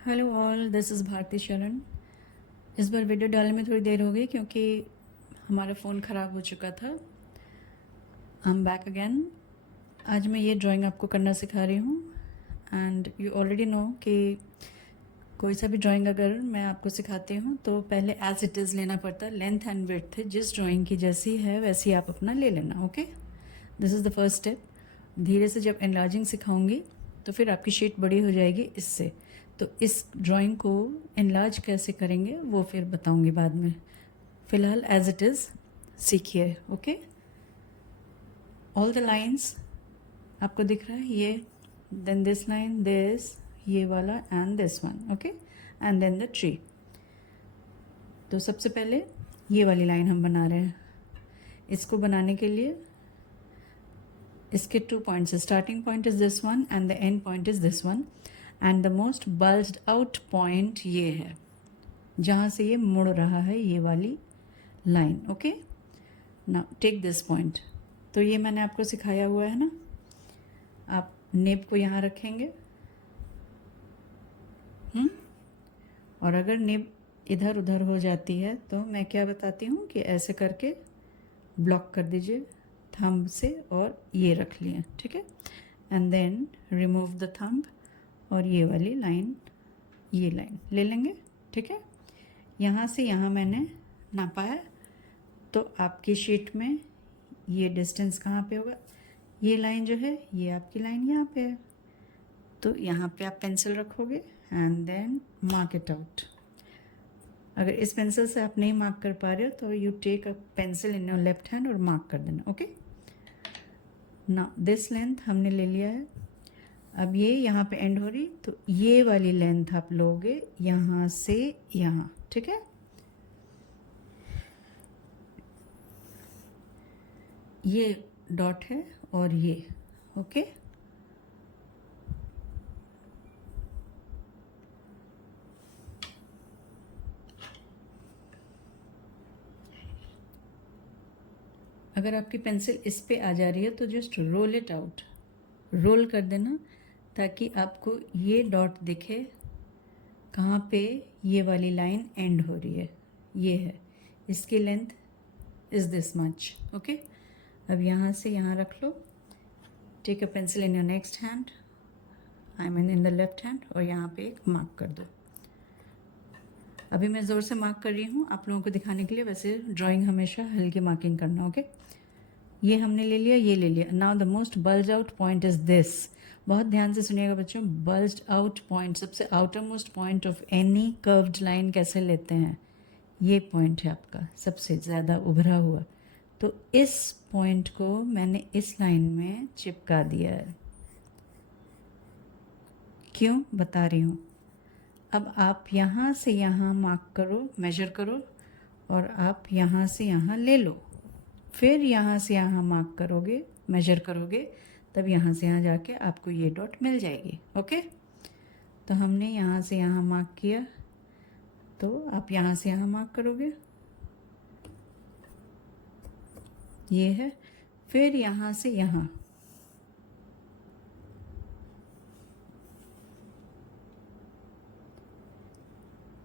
Hello all, this is Bharti Sharan. इस बार video डालने में थोड़ी देर हो गई क्योंकि हमारा फ़ोन ख़राब हो चुका था। I am back again. आज मैं ये ड्राइंग आपको करना सिखा रही हूँ एंड यू ऑलरेडी नो कि कोई सा भी ड्राइंग अगर मैं आपको सिखाती हूँ तो पहले एज इट इज़ लेना पड़ता है। लेंथ एंड विड्थ जिस ड्राइंग की जैसी है वैसी आप अपना ले लेना। Okay, this is the first step. धीरे से जब एनलार्जिंग सिखाऊंगी तो फिर आपकी शीट बड़ी हो जाएगी इससे। तो इस ड्राइंग को एनलार्ज कैसे करेंगे वो फिर बताऊंगी बाद में। फ़िलहाल एज इट इज़ सीखिए। ओके, ऑल द लाइन्स आपको दिख रहा है, ये, देन दिस लाइन, दिस, ये वाला and this one. Okay, and then the tree. तो सबसे पहले ये वाली लाइन हम बना रहे हैं। इसको बनाने के लिए इसके 2 पॉइंट्स है। Starting point is this one and the end point is this one and the most bulged out point ये है जहाँ से ये मुड़ रहा है, ये वाली line. Okay, now take this point. तो ये मैंने आपको सिखाया हुआ है ना। आप नेब को यहाँ रखेंगे और अगर नेब इधर उधर हो जाती है तो मैं क्या बताती हूँ कि ऐसे करके ब्लॉक कर दीजिए थंब से और ये रख लिए, ठीक है। And then remove the thumb और ये वाली लाइन, ये लाइन ले लेंगे, ठीक है। यहाँ से यहाँ मैंने नापा है तो आपकी शीट में ये डिस्टेंस कहाँ पे होगा, ये लाइन जो है ये आपकी लाइन यहाँ पे है। तो यहाँ पे आप पेंसिल रखोगे and then mark it out. अगर इस पेंसिल से आप नहीं मार्क कर पा रहे हो तो you take a pencil in your left hand और मार्क कर देना। ओके, ना दिस लेंथ हमने ले लिया है। अब ये यहाँ पे एंड हो रही तो ये वाली लेंथ आप लोगे यहाँ से यहाँ, ठीक है। ये डॉट है और ये, ओके। अगर आपकी पेंसिल इस पे आ जा रही है तो just roll it out, roll कर देना ताकि आपको ये डॉट दिखे कहाँ पे ये वाली लाइन एंड हो रही है। ये है, इसकी length is this much. Okay, अब यहाँ से यहाँ रख लो। Take a pencil in your next hand, I mean in the left hand, और यहाँ पे एक मार्क कर दो। अभी मैं ज़ोर से मार्क कर रही हूँ आप लोगों को दिखाने के लिए, वैसे ड्राइंग हमेशा हल्की मार्किंग करना। ओके, ये हमने ले लिया, ये ले लिया। Now the most bulge out point is this. बहुत ध्यान से सुनिएगा बच्चों। बल्ज आउट पॉइंट, सबसे outer most point of any curved line कैसे लेते हैं, ये पॉइंट है आपका सबसे ज़्यादा उभरा हुआ। तो इस पॉइंट को मैंने इस लाइन में चिपका दिया है। क्यों बता रही हूँ। अब आप यहाँ से यहाँ मार्क करो, मेजर करो, और आप यहाँ से यहाँ ले लो। फिर यहाँ से यहाँ मार्क करोगे, मेजर करोगे, तब यहाँ से यहाँ जाके आपको ये डॉट मिल जाएगी। ओके, तो हमने यहाँ से यहाँ मार्क किया तो आप यहाँ से यहाँ मार्क करोगे, ये है। फिर यहाँ से यहाँ,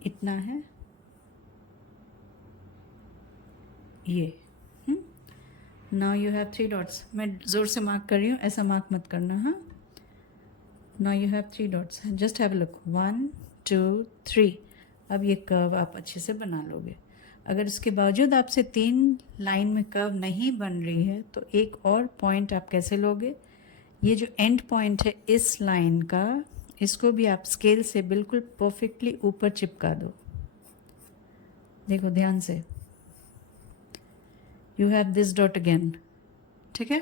इतना है ये। Now you have 3 dots. मैं ज़ोर से मार्क कर रही हूँ, ऐसा मार्क मत करना। हाँ, now you have 3 dots, just have a look, 1 2 3। अब ये कर्व आप अच्छे से बना लोगे। अगर इसके बावजूद आपसे 3 लाइन में कर्व नहीं बन रही है तो एक और पॉइंट आप कैसे लोगे, ये जो एंड पॉइंट है इस लाइन का, इसको भी आप स्केल से बिल्कुल परफेक्टली ऊपर चिपका दो। देखो ध्यान से, you have this dot again, ठीक है।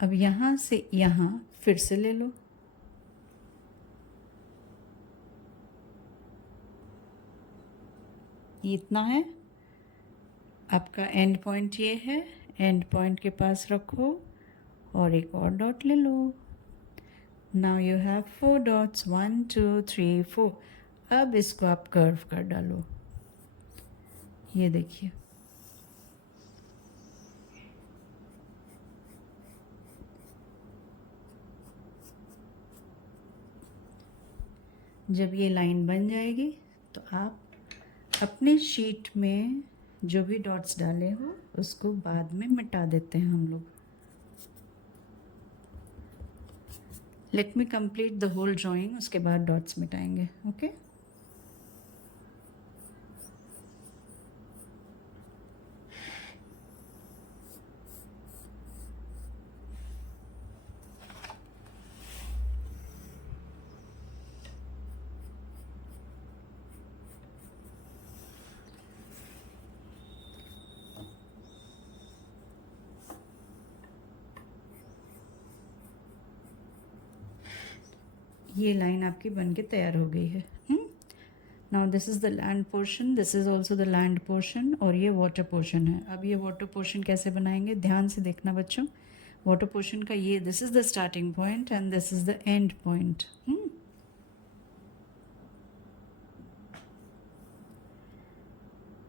अब यहाँ से यहाँ फिर से ले लो, ये इतना है आपका एंड पॉइंट, ये है। एंड पॉइंट के पास रखो और एक और डॉट ले लो। Now you have 4 dots, 1 2 3 4। अब इसको आप कर्व कर डालो, ये देखिए। जब ये लाइन बन जाएगी तो आप अपने शीट में जो भी डॉट्स डाले हो उसको बाद में मिटा देते हैं हम लोग। Let me complete the whole drawing, उसके बाद डॉट्स मिटाएंगे। ओके ये लाइन आपकी बनके तैयार हो गई है। Now this is the land portion, this is also the land portion, और ये वाटर पोर्शन है। अब ये वाटर पोर्शन कैसे बनाएंगे, ध्यान से देखना बच्चों। वाटर पोर्शन का ये, this is the starting point and this is the end point.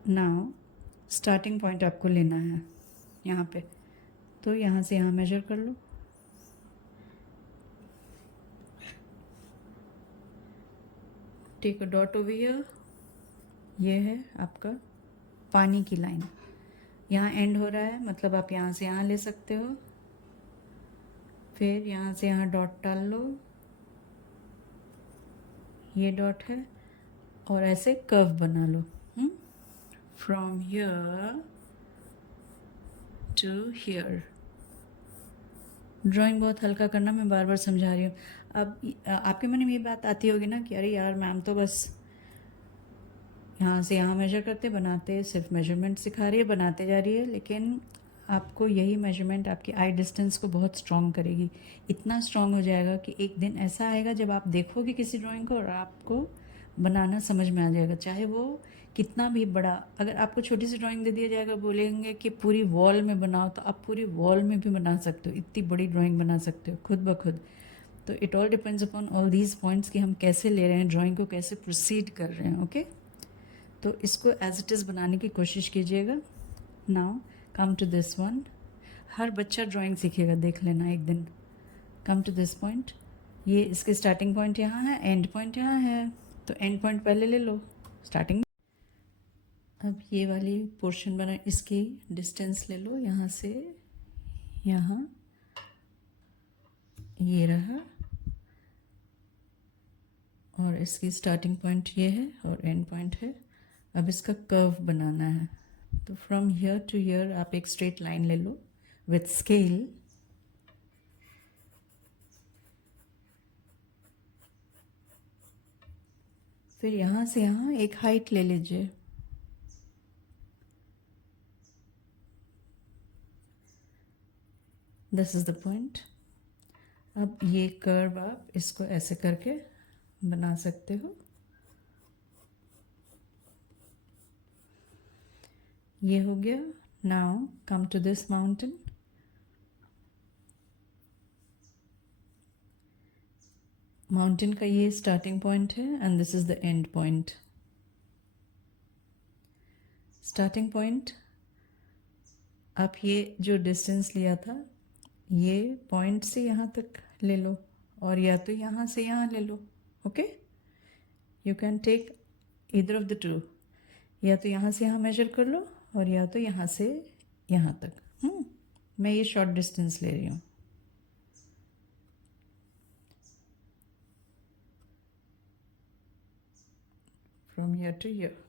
Now starting point आपको लेना है यहाँ पे, तो यहाँ से यहाँ मेजर कर लो। Take a dot over here, ये है आपका पानी की लाइन। यहाँ एंड हो रहा है, मतलब आप यहाँ से यहाँ ले सकते हो, फिर यहाँ से यहाँ डॉट डाल लो, ये डॉट है, और ऐसे कर्व बना लो from here to here. Drawing बहुत हल्का करना, मैं बार बार समझा रही हूँ। अब आपके मन में ये बात आती होगी ना कि अरे यार मैम तो बस यहाँ से यहाँ मेजर करते बनाते, सिर्फ मेजरमेंट सिखा रही है, बनाते जा रही है, लेकिन आपको यही मेजरमेंट आपकी आई डिस्टेंस को बहुत स्ट्रॉन्ग करेगी। इतना स्ट्रॉन्ग हो जाएगा कि एक दिन ऐसा आएगा जब आप देखोगे किसी ड्राइंग को और आपको बनाना समझ में आ जाएगा, चाहे वो कितना भी बड़ा। अगर आपको छोटी सी ड्राइंग दे दिया जाएगा, बोलेंगे कि पूरी वॉल में बनाओ, तो आप पूरी वॉल में भी बना सकते हो, इतनी बड़ी ड्राइंग बना सकते हो खुद ब खुद। तो it all depends upon all these points कि हम कैसे ले रहे हैं ड्राइंग को, कैसे प्रोसीड कर रहे हैं। ओके तो इसको एज इट इज़ बनाने की कोशिश कीजिएगा। Now come to this one. हर बच्चा ड्राइंग सीखेगा, देख लेना एक दिन। कम टू दिस पॉइंट, ये इसके स्टार्टिंग पॉइंट यहाँ है, एंड पॉइंट यहाँ है, तो एंड पॉइंट पहले ले लो, स्टार्टिंग। अब ये वाली पोर्शन बना, इसकी डिस्टेंस ले लो, यहाँ से यहाँ, ये रहा, और इसकी स्टार्टिंग पॉइंट ये है और एंड पॉइंट है। अब इसका कर्व बनाना है, तो फ्रॉम हियर टू हियर आप एक स्ट्रेट लाइन ले लो विथ स्केल। फिर यहाँ से यहाँ एक हाइट ले लीजिए, दिस इज़ द पॉइंट। अब ये कर्व आप इसको ऐसे करके बना सकते हो। ये हो गया। Now come to this mountain. Mountain का ये स्टार्टिंग पॉइंट है and this is the end point. Starting point, आप ये जो डिस्टेंस लिया था, ये पॉइंट से यहाँ तक ले लो, और या तो यहाँ से यहाँ ले लो। Okay, you can take either of the two, या तो यहाँ से यहाँ मेजर कर लो, और या तो यहाँ से यहाँ तक। मैं ये शॉर्ट डिस्टेंस ले रही हूँ। From here to here.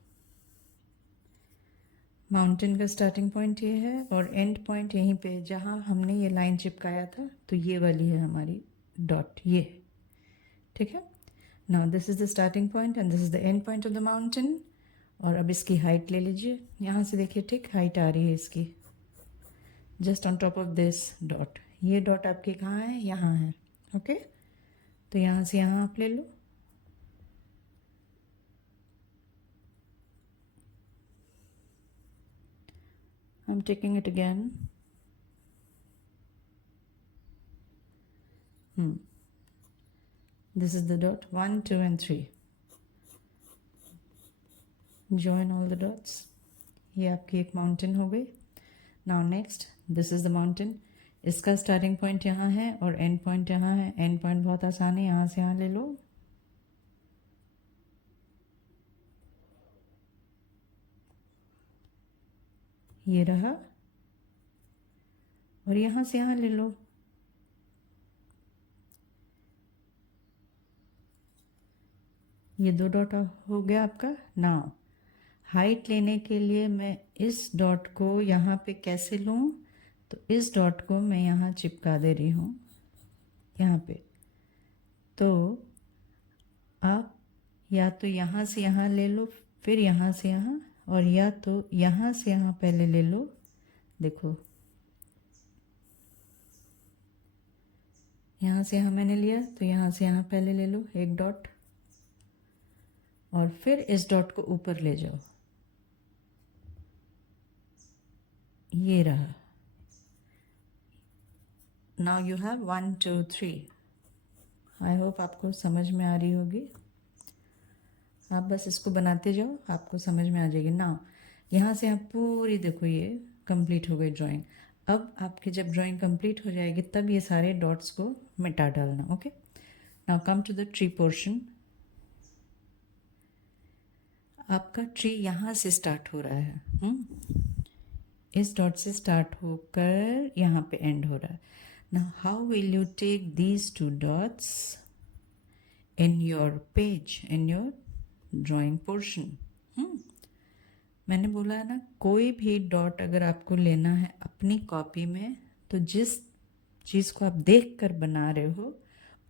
Mountain का स्टार्टिंग पॉइंट ये है और एंड पॉइंट यहीं पे जहाँ हमने ये लाइन चिपकाया था, तो ये वाली है हमारी डॉट, ये। ठीक है, now this is the starting point and this is the end point of the mountain. और अब इसकी हाइट ले लीजिए, यहाँ से देखिए, ठीक हाइट आ रही है इसकी, just on top of this dot. ये डॉट आपके कहाँ है, यहाँ है। ओके, तो यहाँ से यहाँ आप ले लो। I'm taking it again. This is the dot 1, 2 and 3. Join all the dots. ये आपकी एक माउंटेन हो गई। Now next, this is the mountain. इसका स्टार्टिंग पॉइंट यहाँ है और एंड पॉइंट यहाँ है। एंड पॉइंट बहुत आसान है, यहाँ से यहाँ ले लो। ये रहा, और यहाँ से यहाँ ले लो। ये 2 डॉट हो गया आपका। नाउ हाइट लेने के लिए मैं इस डॉट को यहाँ पे कैसे लूँ, तो इस डॉट को मैं यहाँ चिपका दे रही हूँ यहाँ पे। तो आप या तो यहाँ से यहाँ ले लो, फिर यहाँ से यहाँ, और या तो यहाँ से यहाँ पहले ले लो। देखो यहाँ से यहाँ मैंने लिया, तो यहाँ से यहाँ पहले ले लो एक डॉट, और फिर इस डॉट को ऊपर ले जाओ। ये रहा। Now you have 1 2 3। I hope आपको समझ में आ रही होगी। आप बस इसको बनाते जाओ, आपको समझ में आ जाएगी। नाउ यहाँ से आप पूरी, देखो ये कंप्लीट हो गई ड्राइंग। अब आपकी जब ड्राइंग कंप्लीट हो जाएगी तब ये सारे डॉट्स को मिटा डालना। Okay, now come to the tree portion. आपका ट्री यहाँ से स्टार्ट हो रहा है, इस डॉट से स्टार्ट होकर यहाँ पे एंड हो रहा है। Now how will you take these 2 dots in your page, in your drawing portion? मैंने बोला है ना, कोई भी डॉट अगर आपको लेना है अपनी कॉपी में, तो जिस चीज़ को आप देख कर बना रहे हो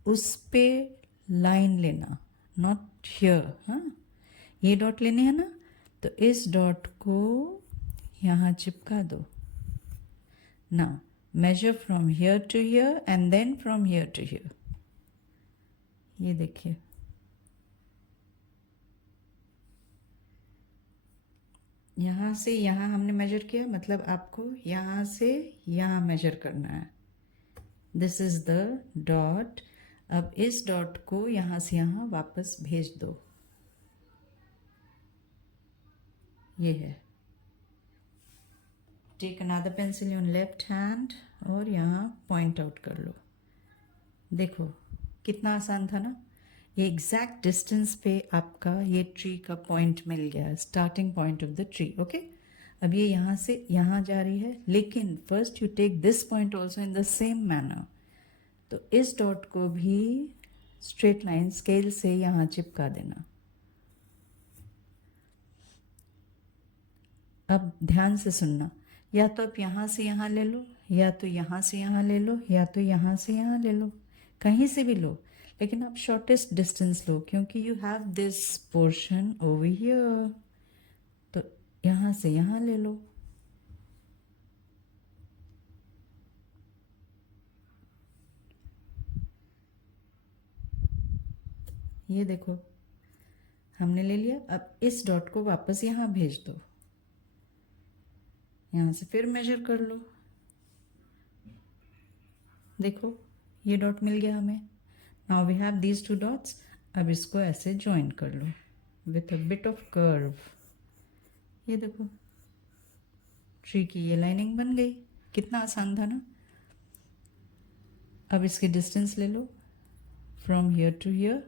उस पे लाइन लेना, नॉट हियर। हाँ, ये डॉट लेने हैं ना, तो इस डॉट को यहाँ चिपका दो। Now measure from here to here and then from here to here. ये देखिए, यहाँ से यहाँ हमने मेजर किया, मतलब आपको यहाँ से यहाँ मेजर करना है। This is the dot. अब इस डॉट को यहाँ से यहाँ वापस भेज दो। ये है। Take another pencil on left hand और यहाँ पॉइंट आउट कर लो। देखो कितना आसान था ना। ये एग्जैक्ट डिस्टेंस पे आपका ये ट्री का पॉइंट मिल गया, starting point of the tree. Okay, अब ये यहाँ से यहाँ जा रही है, लेकिन first you take this point also in the same manner. तो इस डॉट को भी स्ट्रेट लाइन स्केल से यहाँ चिपका देना। अब ध्यान से सुनना, या तो आप यहाँ से यहाँ ले लो, या तो यहाँ से यहाँ ले लो, या तो यहाँ से यहाँ ले लो, कहीं से भी लो, लेकिन आप शॉर्टेस्ट डिस्टेंस लो, क्योंकि you have this portion over here. तो यहाँ से यहाँ ले लो। ये देखो हमने ले लिया। अब इस डॉट को वापस यहाँ भेज दो, यहाँ से फिर मेजर कर लो। देखो ये डॉट मिल गया हमें। Now we have these 2 dots. अब इसको ऐसे ज्वाइन कर लो with a bit of curve. ये देखो ट्री की ये लाइनिंग बन गई। कितना आसान था ना। अब इसकी डिस्टेंस ले लो फ्रॉम हियर टू हियर।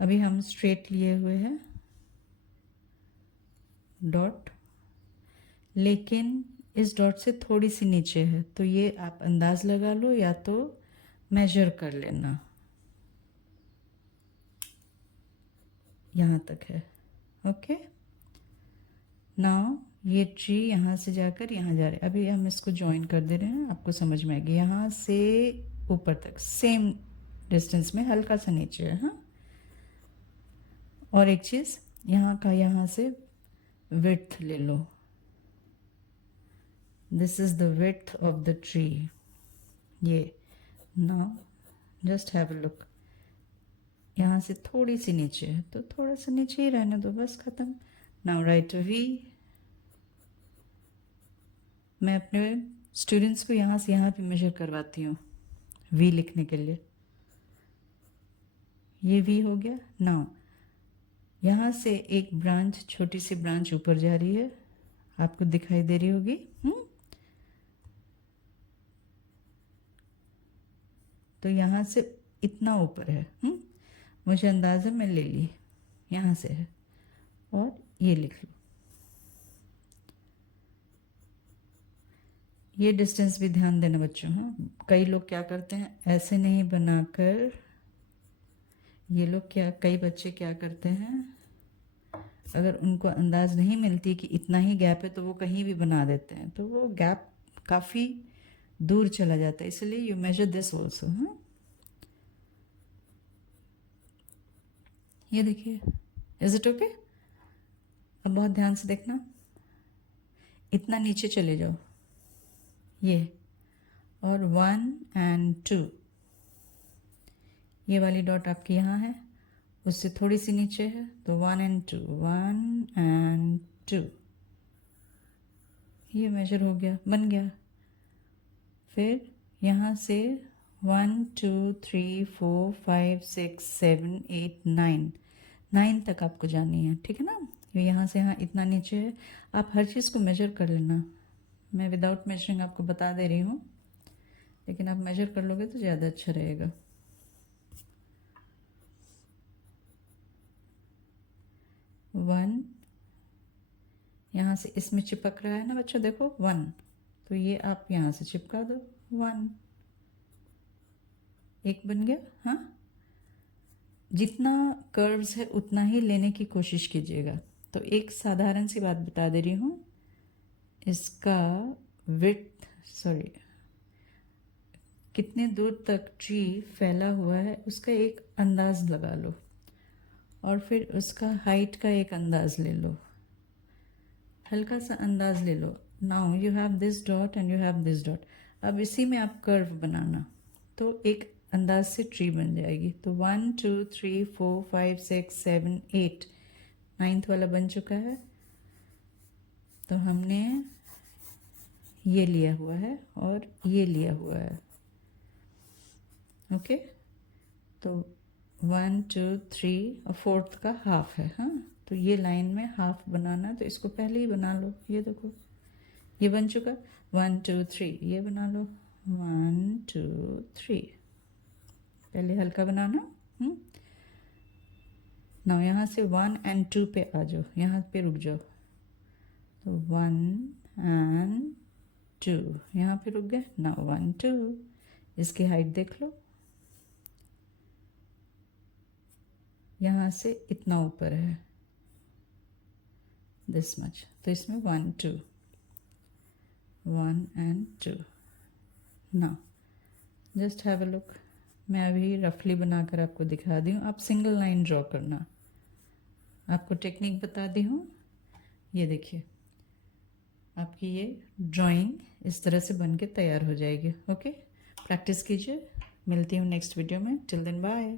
अभी हम स्ट्रेट लिए हुए हैं डॉट, लेकिन इस डॉट से थोड़ी सी नीचे है, तो ये आप अंदाज लगा लो या तो मेजर कर लेना। यहाँ तक है। ओके, नाउ ये ट्री यहाँ से जाकर यहाँ जा रहे हैं। अभी हम इसको ज्वाइन कर दे रहे हैं, आपको समझ में आएगी। यहाँ से ऊपर तक सेम डिस्टेंस में, हल्का सा नीचे है। हाँ, और एक चीज़, यहाँ का यहाँ से विड्थ ले लो। This is the width of the tree. ये now just have a look. यहाँ से थोड़ी सी नीचे है, तो थोड़ा सा नीचे ही रहने दो, बस खत्म। Now right we. मैं अपने स्टूडेंट्स को यहाँ से यहाँ पे मेजर करवाती हूँ वी लिखने के लिए। ये वी हो गया। नाउ यहाँ से एक ब्रांच, छोटी सी ब्रांच ऊपर जा रही है, आपको दिखाई दे रही होगी। तो यहाँ से इतना ऊपर है। मुझे अंदाज़ा मैं ले ली, यहाँ से है, और ये लिख लो। ये डिस्टेंस भी ध्यान देना बच्चों। हाँ, कई लोग क्या करते हैं, ऐसे नहीं बनाकर, ये लोग क्या, कई बच्चे क्या करते हैं, अगर उनको अंदाज नहीं मिलती कि इतना ही गैप है तो वो कहीं भी बना देते हैं, तो वो गैप काफ़ी दूर चला जाता है। इसलिए यू मेजर दिस ऑल्सो। हाँ, ये देखिए, इज इट ओके? अब बहुत ध्यान से देखना, इतना नीचे चले जाओ, ये, और 1 and 2, ये वाली डॉट आपकी यहाँ है, उससे थोड़ी सी नीचे है, तो 1 and 2, 1 and 2, ये मेजर हो गया, बन गया। फिर यहाँ से 1 2 3 4 5 6 7 8 9 तक आपको जानी है, ठीक है ना? ये यहाँ से यहाँ इतना नीचे है। आप हर चीज़ को मेजर कर लेना, मैं विदाउट मेजरिंग आपको बता दे रही हूँ, लेकिन आप मेजर कर लोगे तो ज़्यादा अच्छा रहेगा। वन, यहाँ से इसमें चिपक रहा है ना बच्चों, देखो 1, तो ये आप यहाँ से चिपका दो 1, एक बन गया। हाँ, जितना कर्व्स है उतना ही लेने की कोशिश कीजिएगा। तो एक साधारण सी बात बता दे रही हूँ, इसका विड्थ, सॉरी, कितने दूर तक ट्री फैला हुआ है उसका एक अंदाज लगा लो, और फिर उसका हाइट का एक अंदाज ले लो, हल्का सा अंदाज ले लो। Now you have this dot and you have this dot, अब इसी में आप कर्व बनाना, तो एक अंदाज से ट्री बन जाएगी। तो 1 2 3 4 5 6 7 8, 9th वाला बन चुका है। तो हमने ये लिया हुआ है और ये लिया हुआ है, ओके। तो 1 2 3 और 4th का हाफ है। हाँ, तो ये लाइन में हाफ बनाना, तो इसको पहले ही बना लो। ये देखो, ये बन चुका। 1 2 3, ये बना लो, 1 2 3, पहले हल्का बनाना। ना यहाँ से 1 and 2 पे आ जाओ, यहाँ पे रुक जाओ, तो 1 and 2, यहाँ पे रुक गए ना, 1 2, इसकी हाइट देख लो, यहाँ से इतना ऊपर है, दिस मच, तो इसमें 1 2, 1 and 2। ना जस्ट हैव अ लुक, मैं अभी रफली बनाकर आपको दिखा दी हूँ, आप सिंगल लाइन ड्रॉ करना, आपको टेक्निक बता दी हूँ। ये देखिए, आपकी ये ड्राइंग इस तरह से बन के तैयार हो जाएगी। ओके, प्रैक्टिस कीजिए, मिलती हूँ नेक्स्ट वीडियो में, टिल देन बाय।